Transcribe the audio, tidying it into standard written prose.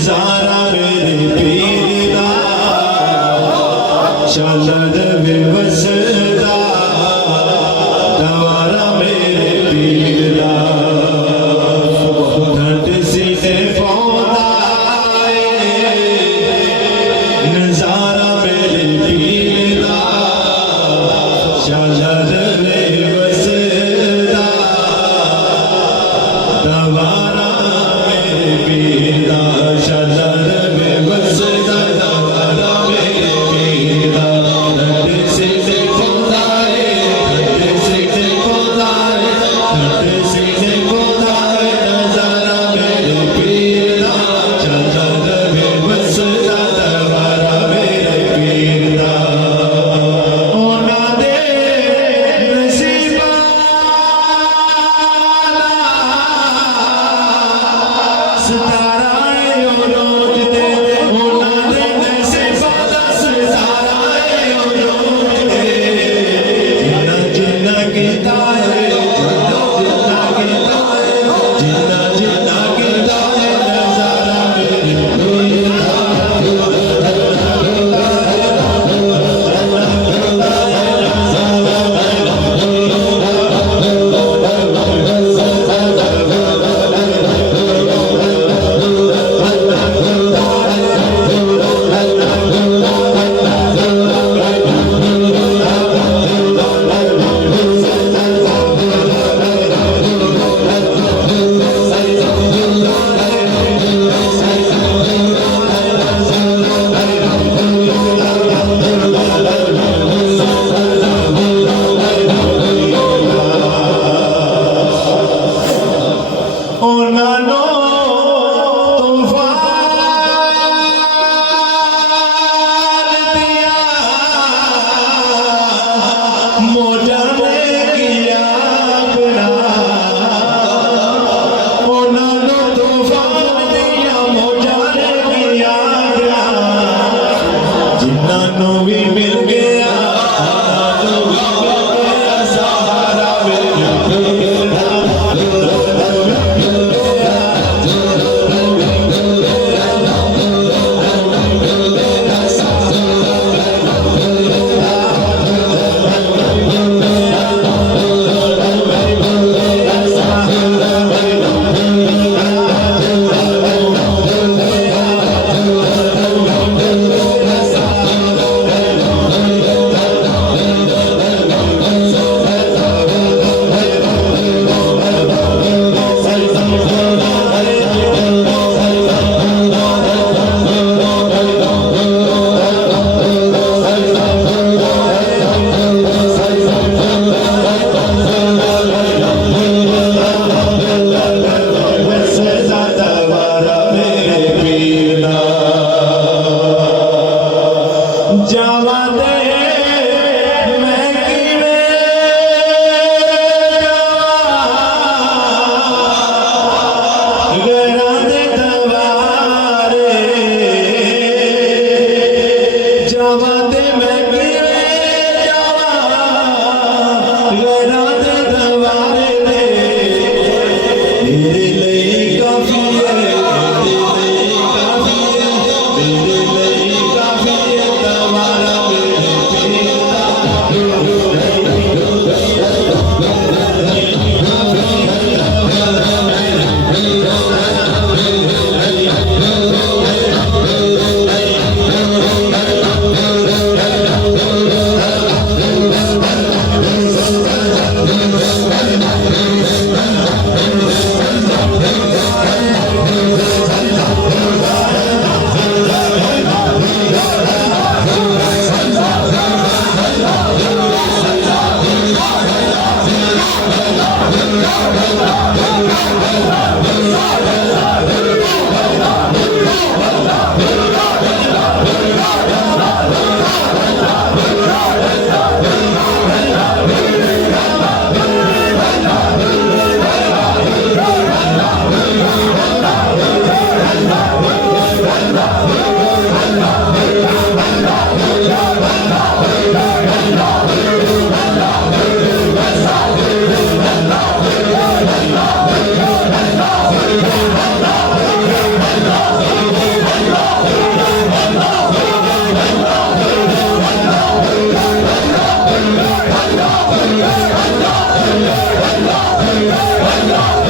नजारा मेरे पीर दा शानद बेवसदा दवारा मेरे पीर दा घट सीने पौंदा नजारा मेरे पीर दा शानद बेवसदा दवारा मेरे पीर दा शानद बेवसदा दवारा मेरे पीर दा घट सीने पौंदा घट सीने पौंदा घट सीने पौंदा नजारा मेरे पीर दा शानद बेवसदा दवारा मेरे पीर दा ओना दे नसीबा सितारा ओ रोज दे ओना दे नसीबा दा सितारा ओ रोज दे जिन्ना जिन्ना कीता है जिन्ना कीता है जिन्ना जिन्ना कीता है नजारा मेरे पीर ओना नो तूफान दिया मौजा ने किया बड़ा ओना नो तूफान दिया मौजा ने किया बड़ा जिन्ना नो भी मिल गया ओना नो भी मिल गया सहारा मेरे पीर दा जावा दे मैं किवें जावां गैरां दे दवारे जावा दे मैं किवें जावां गैरां दे दवारे दे मेरे लिए काफी है मेरे लिए काफी है मेरे लिए काफी है दवारा मेरे पीर दा Allah